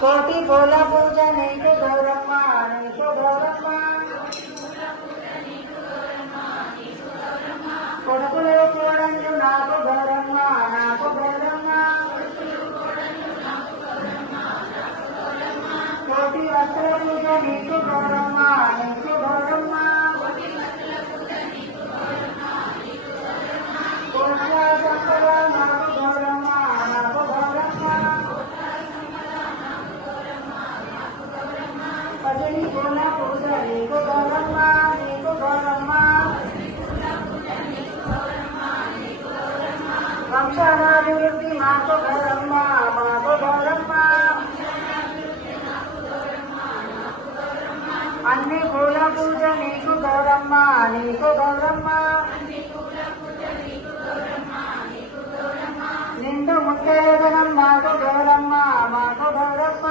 కోటి పూల పూజ నీకు గౌరమ్మ నీకు గౌరమ్మ కొడుకులు కోడళ్ళు నాకు గౌరమ్మ నాకు గౌరమ్మ కోటి వస్త్ర పూజ నీకు గౌరమ్మ నీకు గౌరమ్మ కోట్ల సంపద నాకు గౌరమ్మ నాకు గౌరమ్మ పదిని పూల పూజ నీకు గౌరమ్మ నీకు గౌరమ్మ వంశాభివృద్ధి మాకు గౌరమ్మ మాకు గౌరమ్మ అన్ని పూల పూజ నీకు గౌరమ్మ నీకు గౌరమ్మ నిండు ముత్తైదనం మాకు గౌరమ్మ మాకు గౌరమ్మ